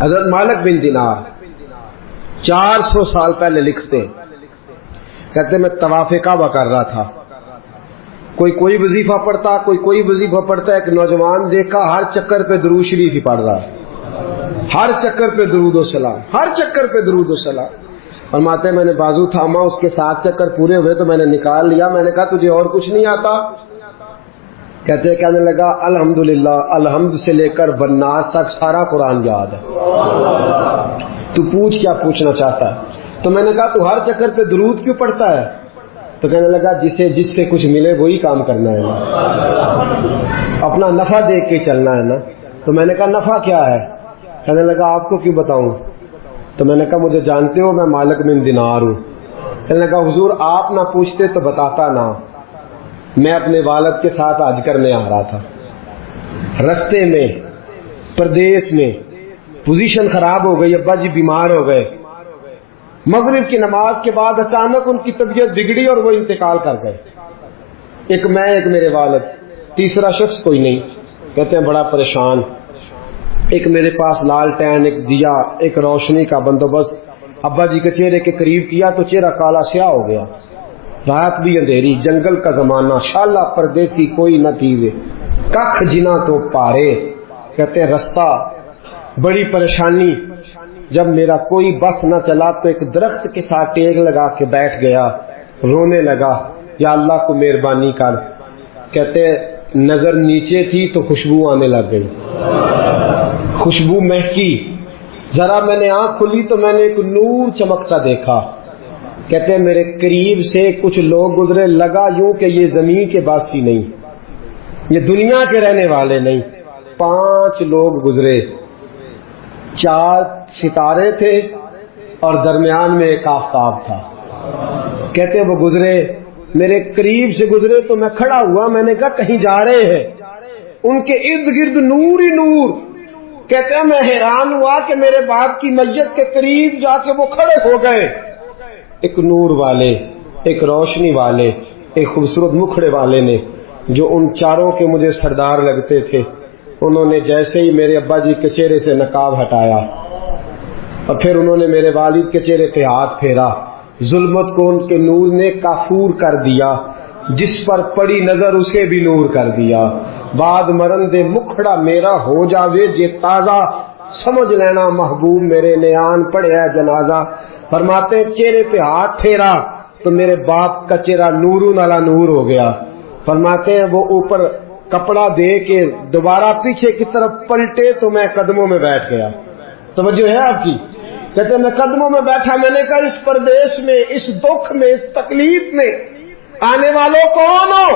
حضرت مالک بن دینار 400 سال پہلے لکھتے، کہتے میں طواف کعبہ کر رہا تھا، کوئی وظیفہ پڑھتا، کوئی وظیفہ پڑھتا، ایک نوجوان دیکھا ہر چکر پہ درود شریف ہی پڑھ رہا، ہر چکر پہ درود و سلام، ہر چکر پہ درود و سلام۔ فرماتے میں نے بازو تھاما، اس کے 7 چکر پورے ہوئے تو میں نے نکال لیا، میں نے کہا تجھے اور کچھ نہیں آتا؟ کہنے لگا الحمدللہ، الحمد سے لے کر بناس تک سارا قرآن یاد ہے، تو پوچھ کیا پوچھنا چاہتا ہے؟ تو میں نے کہا تو ہر چکر پہ درود کیوں پڑھتا ہے؟ تو کہنے لگا جس سے کچھ ملے وہی کام کرنا ہے نا، اپنا نفع دیکھ کے چلنا ہے نا۔ تو میں نے کہا نفع کیا ہے؟ کہنے لگا آپ کو کیوں بتاؤں؟ تو میں نے کہا مجھے جانتے ہو میں مالک بن دینار ہوں۔ کہنے لگا حضور آپ نہ پوچھتے تو بتاتا نا، میں اپنے والد کے ساتھ حج کرنے آ رہا تھا، رستے میں پردیس میں پوزیشن خراب ہو گئی، ابا جی بیمار ہو گئے، مغرب کی نماز کے بعد اچانک ان کی طبیعت بگڑی اور وہ انتقال کر گئے، ایک میں ایک میرے والد، تیسرا شخص کوئی نہیں۔ کہتے ہیں بڑا پریشان، ایک میرے پاس لالٹین، ایک دیا، ایک روشنی کا بندوبست ابا جی کے چہرے کے قریب کیا تو چہرہ کالا سیاہ ہو گیا، رات بھی اندھیری، جنگل کا زمانہ، شالا پردیسی کوئی نہ تھی، کخ جنا تو پارے۔ کہتے ہیں رستہ بڑی پریشانی، جب میرا کوئی بس نہ چلا تو ایک درخت کے ساتھ ٹیک لگا کے بیٹھ گیا، رونے لگا یا اللہ کو مہربانی کر۔ کہتے نظر نیچے تھی تو خوشبو آنے لگ گئی، خوشبو مہکی، ذرا میں نے آنکھ کھلی تو میں نے ایک نور چمکتا دیکھا۔ کہتے ہیں میرے قریب سے کچھ لوگ گزرے، لگا یوں کہ یہ زمین کے باسی نہیں، یہ دنیا کے رہنے والے نہیں۔ 5 لوگ گزرے، 4 ستارے تھے اور درمیان میں ایک آفتاب تھا۔ کہتے وہ گزرے، میرے قریب سے گزرے تو میں کھڑا ہوا، میں نے کہا کہیں جا رہے ہیں، ان کے ارد گرد نور ہی نور۔ کہتے ہیں میں حیران ہوا کہ میرے باپ کی میت کے قریب جا کے وہ کھڑے ہو گئے، ایک نور والے، ایک روشنی والے، ایک خوبصورت مکھڑے والے نے، جو ان چاروں کے مجھے سردار لگتے تھے، انہوں نے جیسے ہی میرے ابا جی کے چہرے سے نقاب ہٹایا اور پھر انہوں نے میرے والد کے چہرے پہ ہاتھ پھیرا، ظلمت کو ان کے نور نے کافور کر دیا، جس پر پڑی نظر اسے بھی نور کر دیا۔ بعد مرن دے مکھڑا میرا ہو جاوے جے تازہ، سمجھ لینا محبوب میرے نیان پڑھیا جنازہ۔ فرماتے چہرے پہ ہاتھ پھیرا تو میرے باپ کا چہرہ نورون علی نور ہو گیا۔ فرماتے ہیں وہ اوپر کپڑا دے کے دوبارہ پیچھے کی طرف پلٹے تو میں قدموں میں بیٹھ گیا۔ توجہ ہے آپ کی؟ کہتے ہیں میں قدموں میں بیٹھا، میں نے کہا اس پردیش میں، اس دکھ میں، اس تکلیف میں آنے والوں کون ہو؟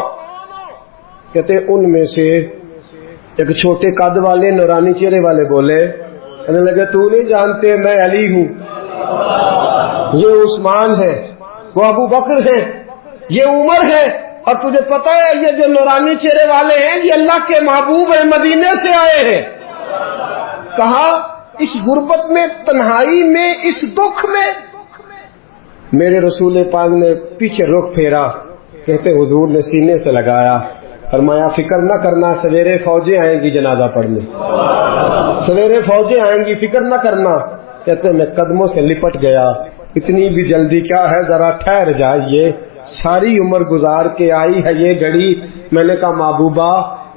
کہتے ہیں ان میں سے ایک چھوٹے قد والے نورانی چہرے والے بولے، کہنے لگے تو نہیں جانتے میں علی ہوں، یہ عثمان ہے، وہ ابو بکر ہے، یہ عمر ہے، اور تجھے پتا ہے یہ جو نورانی چہرے والے ہیں یہ اللہ کے محبوب ہیں، مدینے سے آئے ہیں۔ کہا اس غربت میں، تنہائی میں، اس دکھ میں میرے رسول پاک نے پیچھے رخ پھیرا، کہتے حضور نے سینے سے لگایا، فرمایا فکر نہ کرنا، سویرے فوجیں آئیں گی جنازہ پڑھنے، سویرے فوجیں آئیں گی، فکر نہ کرنا۔ کہتے میں قدموں سے لپٹ گیا، اتنی بھی جلدی کیا ہے، ذرا ٹھہر جائیے، ساری عمر گزار کے آئی ہے یہ گھڑی۔ میں نے کہا محبوبہ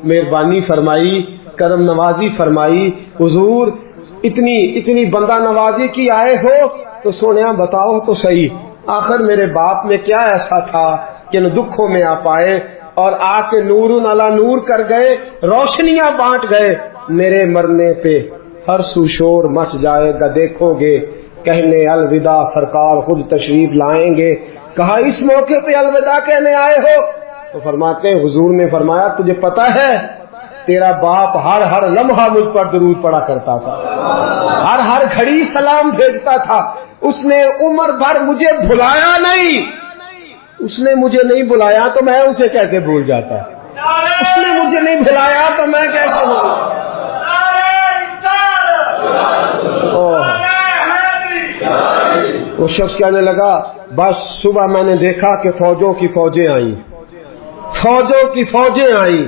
مہربانی فرمائی، کرم نوازی فرمائی، حضور اتنی بندہ نوازی کی آئے ہو تو سونیا بتاؤ تو صحیح، آخر میرے باپ میں کیا ایسا تھا کہ ان دکھوں میں آپ آئے اور آ کے نور علی نور کر گئے، روشنیاں بانٹ گئے۔ میرے مرنے پہ ہر سو شور مچ جائے گا، دیکھو گے کہنے الوداع سرکار خود تشریف لائیں گے۔ کہا اس موقع پہ الوداع کہنے آئے ہو؟ تو فرماتے ہیں حضور نے فرمایا تجھے پتا ہے تیرا باپ ہر لمحہ مجھ پر درود پڑا کرتا تھا، ہر گھڑی سلام بھیجتا تھا، اس نے عمر بھر مجھے بھلایا نہیں، اس نے مجھے نہیں بلایا تو میں اسے کیسے بھول جاتا، اس نے مجھے نہیں بلایا تو میں کیسے بھول۔ وہ شخص کہنے لگا بس صبح میں نے دیکھا کہ فوجوں کی فوجیں آئیں، فوجوں کی فوجیں آئیں،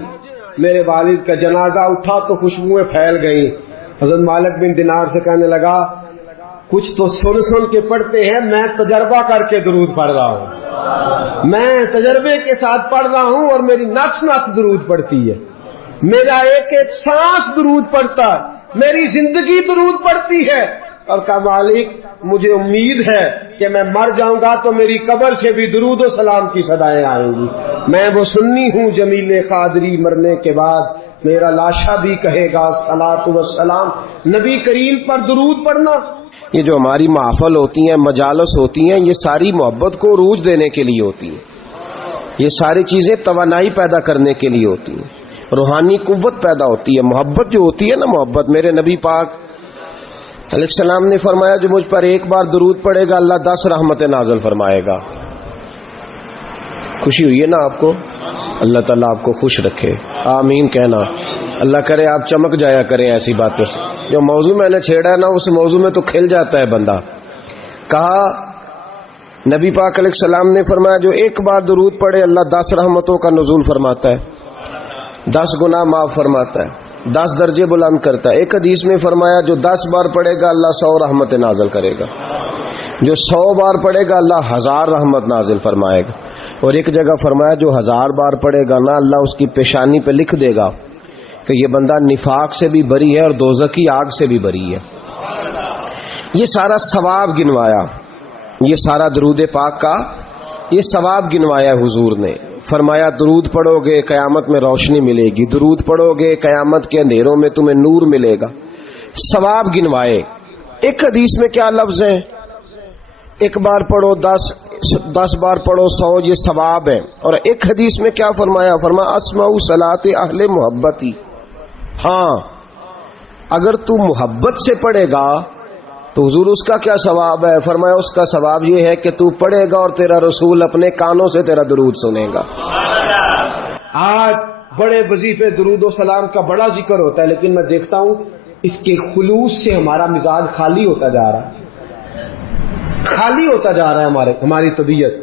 میرے والد کا جنازہ اٹھا تو خوشبوئیں پھیل گئیں، حضرت مالک بن دینار سے کہنے لگا کچھ تو سن سن کے پڑھتے ہیں، میں تجربہ کر کے درود پڑھ رہا ہوں، میں تجربے کے ساتھ پڑھ رہا ہوں اور میری نفس نفس درود پڑھتی ہے، میرا ایک ایک سانس درود پڑھتا ہے، میری زندگی درود پڑھتی ہے۔ اور کہا مالک مجھے امید ہے کہ میں مر جاؤں گا تو میری قبر سے بھی درود و سلام کی صدائیں آئیں گی، میں وہ سنی ہوں جمیل قادری، مرنے کے بعد میرا لاشا بھی کہے گا صلاۃ و سلام۔ نبی کریم پر درود پڑھنا، یہ جو ہماری محفل ہوتی ہیں، مجالس ہوتی ہیں، یہ ساری محبت کو عروج دینے کے لیے ہوتی ہیں، یہ ساری چیزیں توانائی پیدا کرنے کے لیے ہوتی ہیں، روحانی قوت پیدا ہوتی ہے۔ محبت جو ہوتی ہے نا، محبت، میرے نبی پاک علیہ السلام نے فرمایا جو مجھ پر ایک بار درود پڑے گا اللہ 10 رحمتیں نازل فرمائے گا۔ خوشی ہوئی ہے نا آپ کو؟ اللہ تعالیٰ آپ کو خوش رکھے، آمین کہنا۔ اللہ کرے آپ چمک جایا کریں ایسی باتوں سے۔ جو موضوع میں نے چھیڑا ہے نا، اس موضوع میں تو کھل جاتا ہے بندہ۔ کہا نبی پاک علیہ السلام نے فرمایا جو ایک بار درود پڑے اللہ 10 رحمتوں کا نزول فرماتا ہے، 10 گناہ معاف فرماتا ہے، 10 درجے بلند کرتا ہے۔ ایک حدیث میں فرمایا جو 10 بار پڑھے گا اللہ 100 رحمت نازل کرے گا، جو 100 بار پڑھے گا اللہ 1000 رحمت نازل فرمائے گا، اور ایک جگہ فرمایا جو 1000 بار پڑھے گا نا اللہ اس کی پیشانی پہ لکھ دے گا کہ یہ بندہ نفاق سے بھی بری ہے اور دوزخ کی آگ سے بھی بری ہے۔ یہ سارا ثواب گنوایا، یہ سارا درود پاک کا یہ ثواب گنوایا حضور نے۔ فرمایا درود پڑھو گے قیامت میں روشنی ملے گی، درود پڑھو گے قیامت کے اندھیروں میں تمہیں نور ملے گا، ثواب گنوائے۔ ایک حدیث میں کیا لفظ ہیں؟ ایک بار پڑھو 10 بار پڑھو 100، یہ ثواب ہے۔ اور ایک حدیث میں کیا فرمایا؟ فرمایا اسمع صلاۃ اہل محبتی، ہاں اگر تو محبت سے پڑھے گا تو حضور اس کا کیا ثواب ہے؟ فرمایا اس کا ثواب یہ ہے کہ تو پڑھے گا اور تیرا رسول اپنے کانوں سے تیرا درود سنے گا۔ آج بڑے وظیفے درود و سلام کا بڑا ذکر ہوتا ہے، لیکن میں دیکھتا ہوں اس کے خلوص سے ہمارا مزاج خالی ہوتا جا رہا ہے، خالی ہوتا جا رہا ہے ہماری طبیعت۔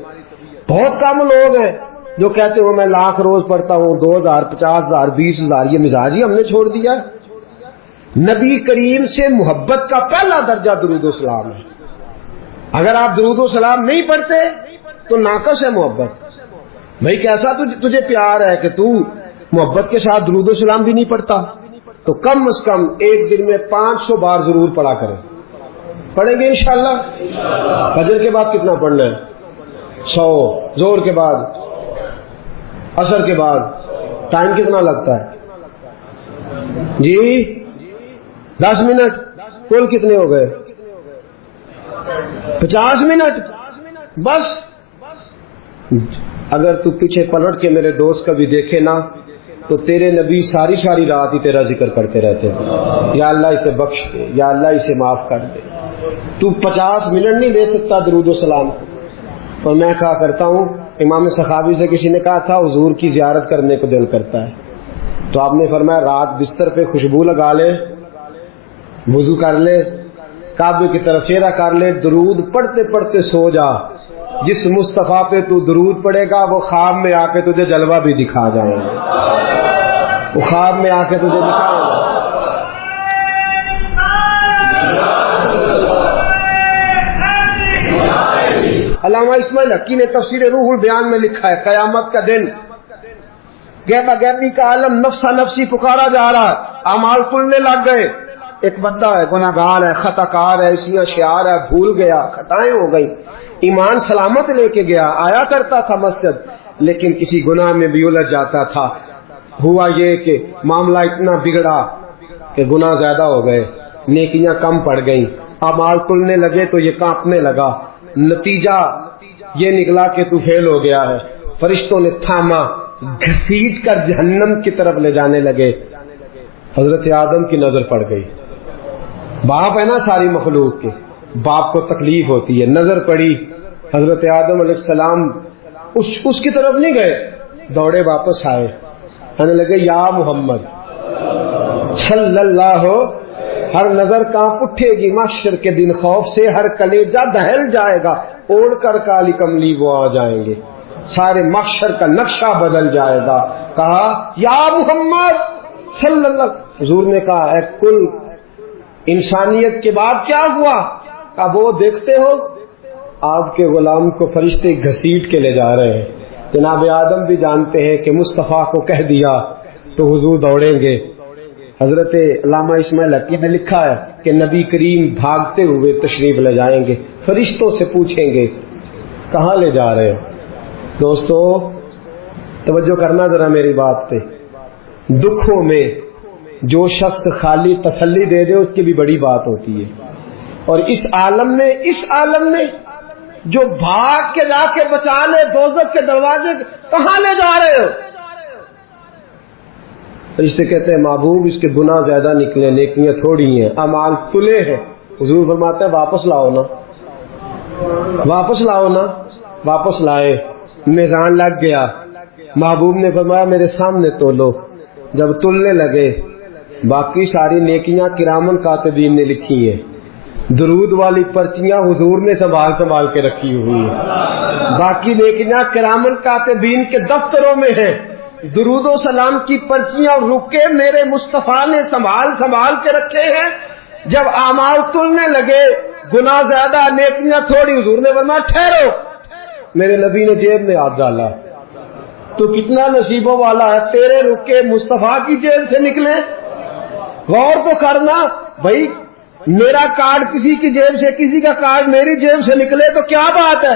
بہت کم لوگ ہیں جو کہتے ہو میں 1,00,000 روز پڑھتا ہوں، 2,000 50,000 20,000، یہ مزاج ہی ہم نے چھوڑ دیا۔ نبی کریم سے محبت کا پہلا درجہ درود و سلام ہے۔ اگر آپ درود و سلام نہیں پڑھتے تو ناقص ہے محبت۔ بھائی کیسا تجھے پیار ہے کہ تو محبت کے ساتھ درود و سلام بھی نہیں پڑھتا؟ تو کم از کم ایک دن میں 500 بار ضرور پڑھا کریں۔ پڑھیں گے انشاءاللہ؟ فجر کے بعد کتنا پڑھنا ہے؟ 100، زور کے بعد، عصر کے بعد، ٹائم کتنا لگتا ہے جی؟ 10 منٹ، کل کتنے ہو گئے؟ 50 منٹ بس۔ اگر تو پیچھے پلٹ کے میرے دوست کا بھی دیکھے نا تو تیرے نبی ساری رات ہی تیرا ذکر کرتے رہتے ہیں، یا اللہ اسے بخش دے، یا اللہ اسے معاف کر دے۔ تو 50 منٹ نہیں دے سکتا درود و سلام کو۔ اور میں کہا کرتا ہوں، امام سخاوی سے کسی نے کہا تھا حضور کی زیارت کرنے کو دل کرتا ہے، تو آپ نے فرمایا رات بستر پہ خوشبو لگا لے، وضو کر لے، کعبے کی طرف چہرہ کر لے، درود پڑھتے پڑھتے سو جا۔ جس مصطفیٰ پہ تو درود پڑے گا وہ خواب میں آ کے تجھے جلوہ بھی دکھا جائیں گے، وہ خواب میں آ کے تجھے دکھائیں گے۔ علامہ اسماعیل حقی نے تفسیر روح البیان میں لکھا ہے قیامت کا دن غیبہ غیبی کا عالم نفسا نفسی پکارا جا رہا ہے، اعمال کھلنے لگ گئے۔ ایک بندہ ہے گناہ گار ہے، خطا کار ہے، اسی اشعار ہے، بھول گیا، خطائیں ہو گئی، ایمان سلامت لے کے گیا، آیا کرتا تھا مسجد، لیکن کسی گناہ میں بھی الجھ جاتا تھا۔ ہوا یہ کہ معاملہ اتنا بگڑا کہ گناہ زیادہ ہو گئے، نیکیاں کم پڑ گئیں، اعمال کھلنے لگے تو یہ کانپنے لگا، نتیجہ یہ نکلا کہ تو فیل ہو گیا ہے۔ فرشتوں نے تھاما، گھسیٹ کر جہنم کی طرف لے جانے لگے۔ حضرت آدم کی نظر پڑ گئی، باپ ہے نا ساری مخلوق کے، باپ کو تکلیف ہوتی ہے، نظر پڑی۔ حضرت آدم علیہ السلام اس کی طرف نہیں گئے، دوڑے واپس آئے، کہنے لگے یا محمد صلی اللہ، ہر نظر کانپ اٹھے گی محشر کے دن خوف سے، ہر کلیجہ دہل جائے گا، اوڑھ کر کالی کملی وہ آ جائیں گے، سارے محشر کا نقشہ بدل جائے گا۔ کہا یا محمد صلی اللہ، حضور نے کہا اے کل انسانیت کے بعد کیا ہوا؟ اب وہ دیکھتے ہو آپ کے غلام کو فرشتے گھسیٹ کے لے جا رہے ہیں. جناب آدم بھی جانتے ہیں کہ مصطفیٰ کو کہہ دیا تو حضور دوڑیں گے. حضرت علامہ اسماعیل حقی نے لکھا ہے کہ نبی کریم بھاگتے ہوئے تشریف لے جائیں گے. فرشتوں سے پوچھیں گے کہاں لے جا رہے ہیں؟ دوستو توجہ کرنا ذرا میری بات پہ. دکھوں میں جو شخص خالی تسلی دے دے اس کی بھی بڑی بات ہوتی ہے. اور اس عالم میں جو بھاگ کے جا کے بچا لے دوزخ کے دروازے، کہاں لے جا رہے ہو؟ فرشتے کہتے ہیں محبوب اس کے گناہ زیادہ نکلے، نیکیاں تھوڑی ہیں، اعمال تلے ہیں. حضور فرماتے ہیں واپس لاؤ نا، واپس لاؤ نا. واپس لائے، میزان لگ گیا. محبوب نے فرمایا میرے سامنے تولو. جب تلنے لگے باقی ساری نیکیاں کرامن کاتبین نے لکھی ہیں. درود والی پرچیاں حضور نے سنبھال کے رکھی ہوئی ہیں. باقی نیکیاں کرامن کاتبین کے دفتروں میں ہیں. درود و سلام کی پرچیاں رکے میرے مصطفیٰ نے سنبھال کے رکھے ہیں. جب اعمال تلنے لگے گناہ زیادہ نیکیاں تھوڑی، حضور نے فرمایا ٹھہرو. میرے نبی نے جیب میں ہاتھ ڈالا. تو کتنا نصیبوں والا ہے، تیرے رکے مصطفیٰ کی جیب سے نکلے. غور تو کرنا بھائی، میرا کارڈ کسی کی جیب سے، کسی کا کارڈ میری جیب سے نکلے تو کیا بات ہے.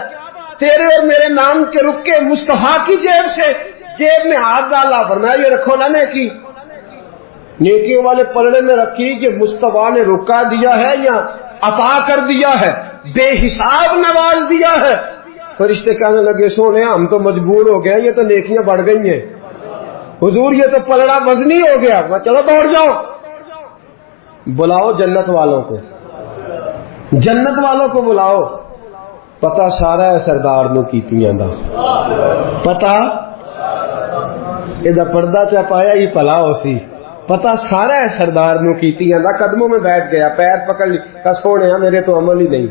تیرے اور میرے نام کے رکے مصطفیٰ کی جیب سے جیب میں ہاتھ ڈالا. فرمایا یہ رکھو نا نیکی، نیکیوں والے پلڑے میں رکھی کہ مصطفیٰ نے رکا دیا ہے یا عطا کر دیا ہے، بے حساب نواز دیا ہے. فرشتے کہنے لگے سونے ہم تو مجبور ہو گئے، یہ تو نیکیاں بڑھ گئی ہیں. حضور یہ تو پلڑا وزنی ہو گیا. چلو دوڑ جاؤ، بلاؤ جنت والوں کو، جنت والوں کو بلاؤ. پتہ سارا ہے سردار نو کیتیاں دا، پتہ یہ پردہ چا پایا یہ پلا ہو سی. پتہ سارا ہے سردار نو کیتیاں دا. قدموں میں بیٹھ گیا، پیر پکڑ لی، کہا سونے میرے تو عمل ہی نہیں.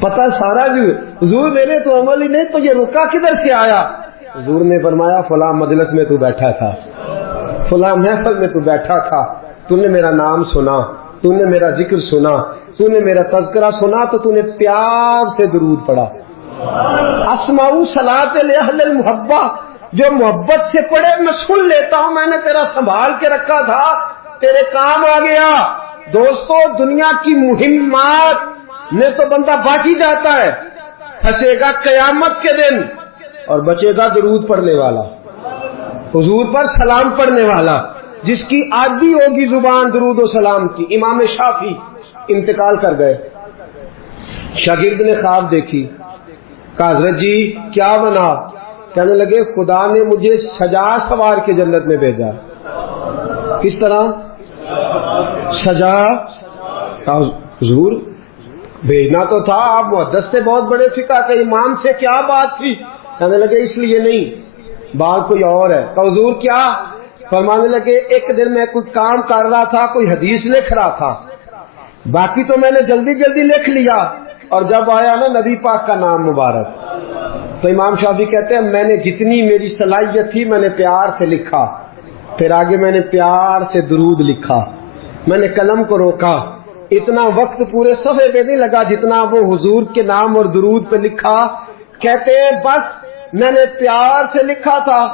پتہ سارا جو حضور میرے تو عمل ہی نہیں، تو یہ رکا کدھر سے آیا؟ حضور نے فرمایا فلاں مجلس میں تو بیٹھا تھا، فلاں محفل میں تو بیٹھا تھا، تو نے میرا نام سنا، تو نے میرا ذکر سنا، تو نے میرا تذکرہ سنا، تو تو نے پیار سے درود پڑھا. اسمعوا صلاۃ لاہل المحبہ، جو محبت سے پڑھے میں سن لیتا ہوں. میں نے تیرا سنبھال کے رکھا تھا، تیرے کام آ گیا. دوستو دنیا کی مہمات میں تو بندہ بچ ہی جاتا ہے، پھنسے گا قیامت کے دن اور بچے گا درود پڑھنے والا، حضور پر سلام پڑھنے والا، جس کی عادی ہوگی زبان درود و سلام کی. امام شافعی انتقال کر گئے. شاگرد نے خواب دیکھی، کہا حضرت جی کیا بنا؟ کہنے لگے خدا نے مجھے سجا سوار کے جنت میں بھیجا. کس طرح سجا؟ کہا حضور بھیجنا تو تھا، آپ محدث سے بہت بڑے فقہ کے امام سے، کیا بات تھی؟ کہنے لگے اس لیے نہیں، بات کوئی اور ہے. کہا حضور کیا؟ فرمانے لگے ایک دن میں کوئی کام کر رہا تھا، کوئی حدیث لکھ رہا تھا، باقی تو میں نے جلدی لکھ لیا، اور جب آیا نا نبی پاک کا نام مبارک، تو امام شافعی کہتے ہیں میں نے جتنی میری صلاحیت تھی میں نے پیار سے لکھا، پھر آگے میں نے پیار سے درود لکھا. میں نے قلم کو روکا، اتنا وقت پورے صفحے پہ نہیں لگا جتنا وہ حضور کے نام اور درود پہ لکھا. کہتے ہیں بس میں نے پیار سے لکھا تھا،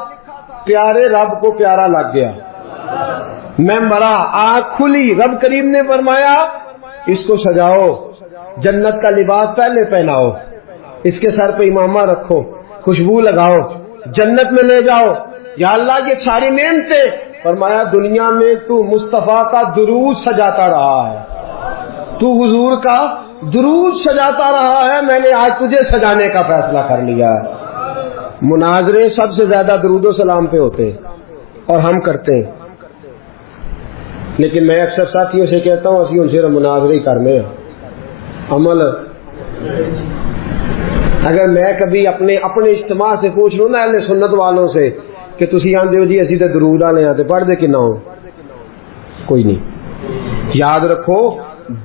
پیارے رب کو پیارا لگ گیا. میں مرا، آنکھ کھلی، رب کریم نے فرمایا اس کو سجاؤ، جنت کا لباس پہلے پہناؤ، اس کے سر پہ امامہ رکھو، خوشبو لگاؤ، جنت میں لے جاؤ. یا اللہ یہ ساری نعمتیں. فرمایا دنیا میں تو مصطفیٰ کا درود سجاتا رہا ہے، تو حضور کا درود سجاتا رہا ہے، میں نے آج تجھے سجانے کا فیصلہ کر لیا ہے. مناظرے سب سے زیادہ درود و سلام پہ ہوتے اور ہم کرتے ہیں، لیکن میں اکثر ساتھیوں سے کہتا ہوں اسی ان سے مناظرے ہی کرنے ہیں. عمل اگر میں کبھی اپنے اجتماع سے پوچھ لوں نا اہل سنت والوں سے کہ تسی آندے ہو جی اسی تے درود والے ہیں تے پڑھ دے کنا ہو، کوئی نہیں. یاد رکھو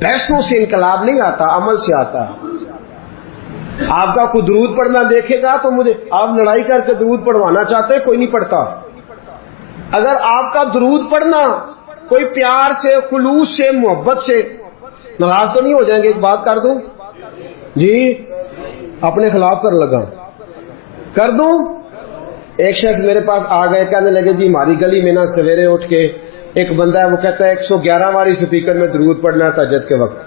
بحثوں سے انقلاب نہیں آتا، عمل سے آتا ہے. آپ کا کوئی درود پڑھنا دیکھے گا تو مجھے آپ لڑائی کر کے درود پڑھوانا چاہتے ہیں، کوئی نہیں پڑھتا. اگر آپ کا درود پڑھنا کوئی پیار سے، خلوص سے، محبت سے. ناراض تو نہیں ہو جائیں گے؟ ایک بات کر دوں جی، اپنے خلاف کر لگا کر دوں. ایک شخص میرے پاس آ گئے، کہنے لگے جی ہماری گلی میں نا سویرے اٹھ کے ایک بندہ ہے، وہ کہتا ہے 111 باری اسپیکر میں درود پڑھنا ہے تہجد کے وقت،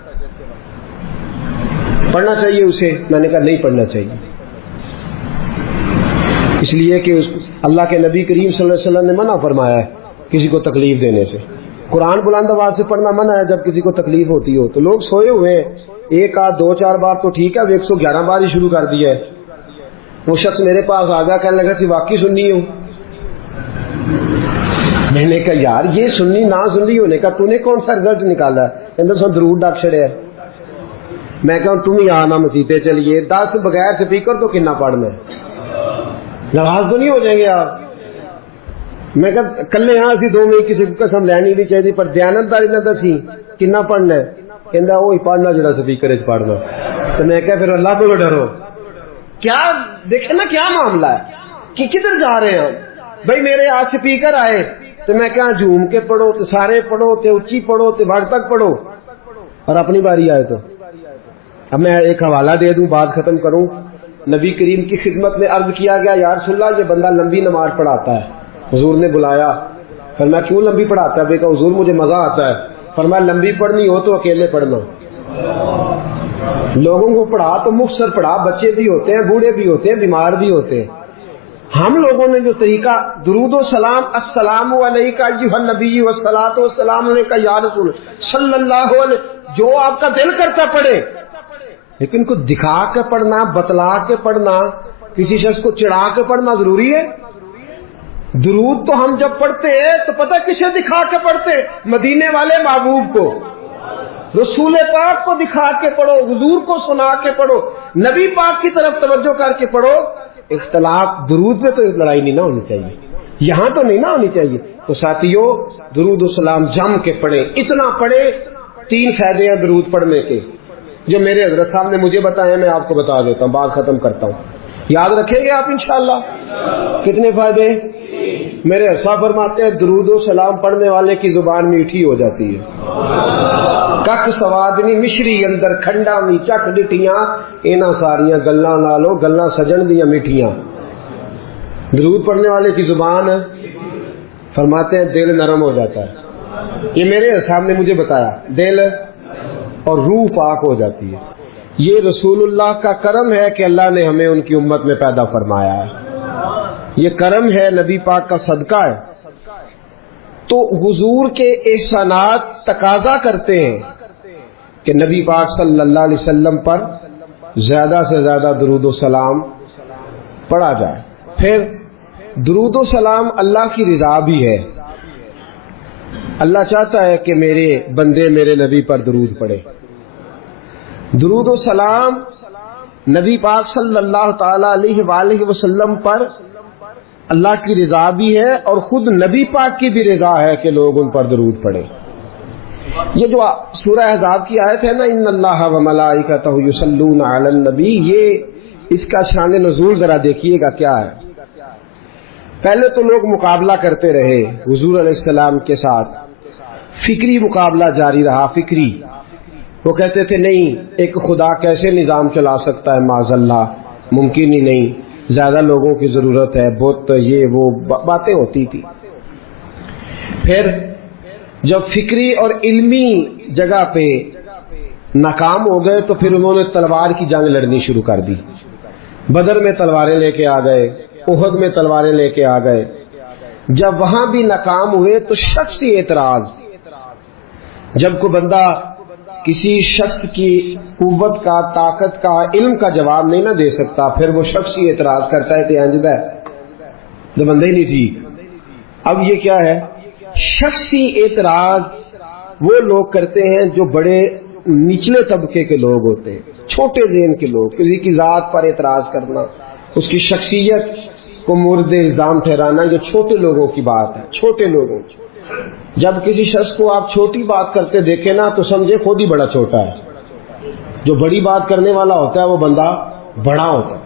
پڑھنا چاہیے اسے؟ میں نے کہا نہیں پڑھنا چاہیے، اس لیے کہ اللہ کے نبی کریم صلی اللہ علیہ وسلم نے منع فرمایا ہے کسی کو تکلیف دینے سے. قرآن بلند آواز سے پڑھنا منع ہے جب کسی کو تکلیف ہوتی ہو. تو لوگ سوئے ہوئے ہیں، ایک آدھ 2-4 بار تو ٹھیک ہے، 111 بار ہی شروع کر دیا ہے. وہ شخص میرے پاس آ گیا، کہنے لگا کہ واقعی سنی ہوں. میں نے کہا یار یہ سنی نہ سنی ہونے کا تو نے کون سا رزلٹ نکالا ہے؟ کہتے سن درود ڈاک چھڑے. میں کہا تم ہی آنا مسیطے چلیے، 10 بغیر سپیکر تو کنا پڑھنا ہے. ناراض تو نہیں ہو جائیں گے آپ؟ میں کہا کلے ہاں اسی 2 میں کسی کو قسم لینی نہیں چاہیے، پر دیانتداری نہ دسی کنا پڑھنا ہے. کہندا وہی پڑھنا جڑا سپیکر وچ پڑھنا. تو میں کہا پھر اللہ کو ڈرو. کیا دیکھیں نا کیا معاملہ ہے کہ کدھر جا رہے ہیں ہم؟ بھائی میرے ہاتھ سپیکر آئے تو میں کہاں جھوم کے پڑھو، تو سارے پڑھو، تو اچھی پڑھو، تو بھگ تک پڑھو، اور اپنی باری آئے تو. اب میں ایک حوالہ دے دوں، بات ختم کروں. نبی کریم کی خدمت میں عرض کیا گیا یا رسول اللہ یہ بندہ لمبی نماز پڑھاتا ہے. حضور نے بلایا، فرمایا کیوں لمبی پڑھاتا ہے؟ کہا حضور مجھے مزہ آتا ہے. فرمایا لمبی پڑھنی ہو تو اکیلے پڑھنا، لوگوں کو پڑھا تو مختصر پڑھا، بچے بھی ہوتے ہیں، بوڑھے بھی ہوتے ہیں، بیمار بھی ہوتے ہیں. ہم لوگوں نے جو طریقہ درود و سلام، السلام علیک ایھا النبی والصلاۃ والسلام علیک یا رسول صلی اللہ علیہ، جو آپ کا دل کرتا پڑھے، لیکن کو دکھا کے پڑھنا، بتلا کے پڑھنا، کسی شخص کو چڑھا کے پڑھنا ضروری ہے؟ درود تو ہم جب پڑھتے ہیں تو پتہ کسے دکھا کے پڑھتے؟ مدینے والے محبوب کو، رسول پاک کو دکھا کے پڑھو، حضور کو سنا کے پڑھو، نبی پاک کی طرف توجہ کر کے پڑھو. اختلاف درود پہ تو لڑائی نہیں نہ ہونی چاہیے، یہاں تو نہیں نہ ہونی چاہیے. تو ساتھیو درود و سلام جم کے پڑھیں، اتنا پڑھیں. 3 فائدے ہیں درود پڑھنے کے جو میرے حضرت صاحب نے مجھے بتائے، میں آپ کو بتا دیتا ہوں، بات ختم کرتا ہوں. یاد رکھیں گے آپ انشاءاللہ؟ کتنے فائدے؟ میرے حضرت فرماتے ہیں درود و سلام پڑھنے والے کی زبان میٹھی ہو جاتی ہے. کک سوادنی مشری اندر کھنڈا می چک ڈٹیاں، انہاں ساریاں گلاں نالوں گلاں سجن دیاں میٹھیاں. درود پڑھنے والے کی زبان فرماتے ہیں دل نرم ہو جاتا ہے. یہ میرے صاحب نے مجھے بتایا، دل اور روح پاک ہو جاتی ہے. یہ رسول اللہ کا کرم ہے کہ اللہ نے ہمیں ان کی امت میں پیدا فرمایا ہے. یہ کرم ہے، نبی پاک کا صدقہ ہے. تو حضور کے احسانات تقاضا کرتے ہیں کہ نبی پاک صلی اللہ علیہ وسلم پر زیادہ سے زیادہ درود و سلام پڑھا جائے. پھر درود و سلام اللہ کی رضا بھی ہے. اللہ چاہتا ہے کہ میرے بندے میرے نبی پر درود پڑھے. درود و سلام نبی پاک صلی اللہ تعالی علیہ وآلہ وسلم پر اللہ کی رضا بھی ہے، اور خود نبی پاک کی بھی رضا ہے کہ لوگ ان پر درود پڑھیں. یہ جو سورہ احزاب کی آیت ہے نا، ان اللہ و ملائکتہ یصلون علی النبی، یہ اس کا شان نزول ذرا دیکھیے گا کیا ہے. پہلے تو لوگ مقابلہ کرتے رہے حضور علیہ السلام کے ساتھ، فکری مقابلہ جاری رہا. فکری وہ کہتے تھے نہیں ایک خدا کیسے نظام چلا سکتا ہے، معاذ اللہ ممکن ہی نہیں، زیادہ لوگوں کی ضرورت ہے، بت یہ وہ باتیں ہوتی تھی. پھر جب فکری اور علمی جگہ پہ ناکام ہو گئے تو پھر انہوں نے تلوار کی جنگ لڑنی شروع کر دی. بدر میں تلواریں لے کے آ گئے، احد میں تلواریں لے کے آ گئے. جب وہاں بھی ناکام ہوئے تو شخصی اعتراض، جب کوئی بندہ کسی شخص کی قوت کا، طاقت کا، علم کا جواب نہیں نہ دے سکتا، پھر وہ شخصی اعتراض کرتا ہے کہ انجدہ ہے تو بندہ ہی نہیں ٹھیک. اب یہ کیا ہے؟ شخصی اعتراض وہ لوگ کرتے ہیں جو بڑے نچلے طبقے کے لوگ ہوتے ہیں، چھوٹے ذہن کے لوگ. کسی کی ذات پر اعتراض کرنا، اس کی شخصیت کو مورد الزام ٹھہرانا، یہ چھوٹے لوگوں کی بات ہے. چھوٹے لوگوں جب کسی شخص کو آپ چھوٹی بات کرتے دیکھیں نا تو سمجھے خود ہی بڑا چھوٹا ہے. جو بڑی بات کرنے والا ہوتا ہے وہ بندہ بڑا ہوتا ہے.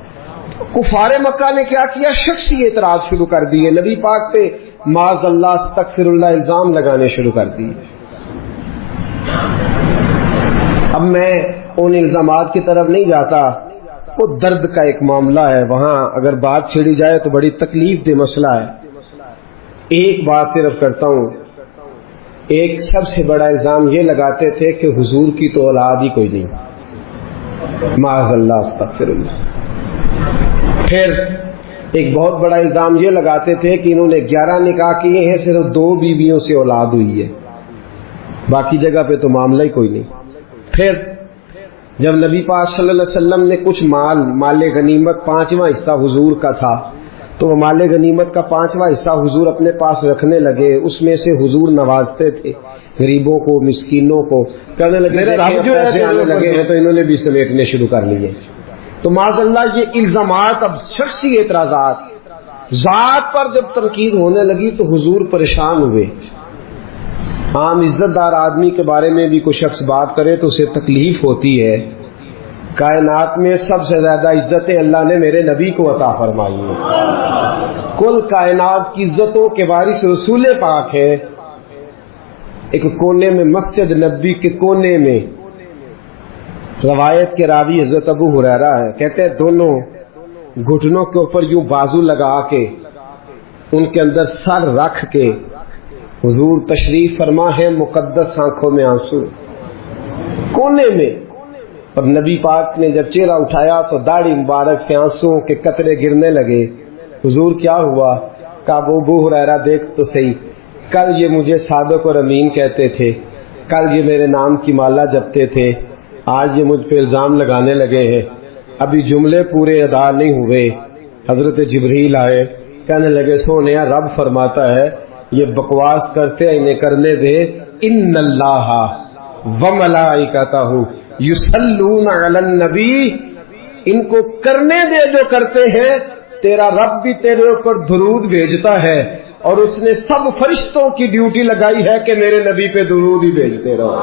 کفار مکہ نے کیا کیا؟ شخصی اعتراض شروع کر دیے، نبی پاک پہ معاذ اللہ استغفر اللہ الزام لگانے شروع کر دیے۔ اب میں ان الزامات کی طرف نہیں جاتا، وہ درد کا ایک معاملہ ہے، وہاں اگر بات چھڑی جائے تو بڑی تکلیف دہ مسئلہ ہے۔ ایک بات صرف کرتا ہوں، ایک سب سے بڑا الزام یہ لگاتے تھے کہ حضور کی تو اولاد ہی کوئی نہیں، معاذ اللہ استغفر اللہ۔ پھر ایک بہت بڑا الزام یہ لگاتے تھے کہ انہوں نے 11 نکاح کیے ہیں، صرف 2 بیویوں سے اولاد ہوئی ہے، باقی جگہ پہ تو معاملہ ہی کوئی نہیں۔ پھر جب نبی پاک صلی اللہ علیہ وسلم نے کچھ مال غنیمت 5واں حصہ حضور کا تھا، تو وہ مال غنیمت کا 5واں حصہ حضور اپنے پاس رکھنے لگے، اس میں سے حضور نوازتے تھے غریبوں کو، مسکینوں کو، کہنے لگے پیسے آنے لگے ہیں تو انہوں نے بھی سمیٹنے شروع کر لیے۔ تو معاذ اللہ یہ الزامات، اب شخصی اعتراضات، ذات پر جب تنقید ہونے لگی تو حضور پریشان ہوئے۔ عام عزت دار آدمی کے بارے میں بھی کوئی شخص بات کرے تو اسے تکلیف ہوتی ہے۔ کائنات میں سب سے زیادہ عزتیں اللہ نے میرے نبی کو عطا فرمائی ہیں، کل کائنات کی عزتوں کے وارث رسول پاک ہے۔ ایک کونے میں مسجد نبی کے کونے میں روایت کے راوی حضرت ابو ہریرہ ہے، کہتے ہیں دونوں گھٹنوں کے اوپر یوں بازو لگا کے ان کے اندر سر رکھ کے حضور تشریف فرما ہے، مقدس آنکھوں میں آنسو کونے میں، اور نبی پاک نے جب چہرہ اٹھایا تو داڑھی مبارک سے آنسوؤں کے قطرے گرنے لگے۔ حضور کیا ہوا؟ کہا ابو ہریرہ دیکھ تو صحیح، کل یہ مجھے صادق اور امین کہتے تھے، کل یہ میرے نام کی مالا جپتے تھے، آج یہ مجھ پہ الزام لگانے لگے ہیں، ابھی جملے پورے ادا نہیں ہوئے۔ حضرت جبریل آئے، کہنے لگے سونیا رب فرماتا ہے یہ بکواس کرتے ہیں، انہیں کرنے دے، ان اللہ وملائکتہ یصلون علی النبی، ان کو کرنے دے جو کرتے ہیں، تیرا رب بھی تیرے اوپر درود بھیجتا ہے، اور اس نے سب فرشتوں کی ڈیوٹی لگائی ہے کہ میرے نبی پہ درود ہی بھیجتے رہو۔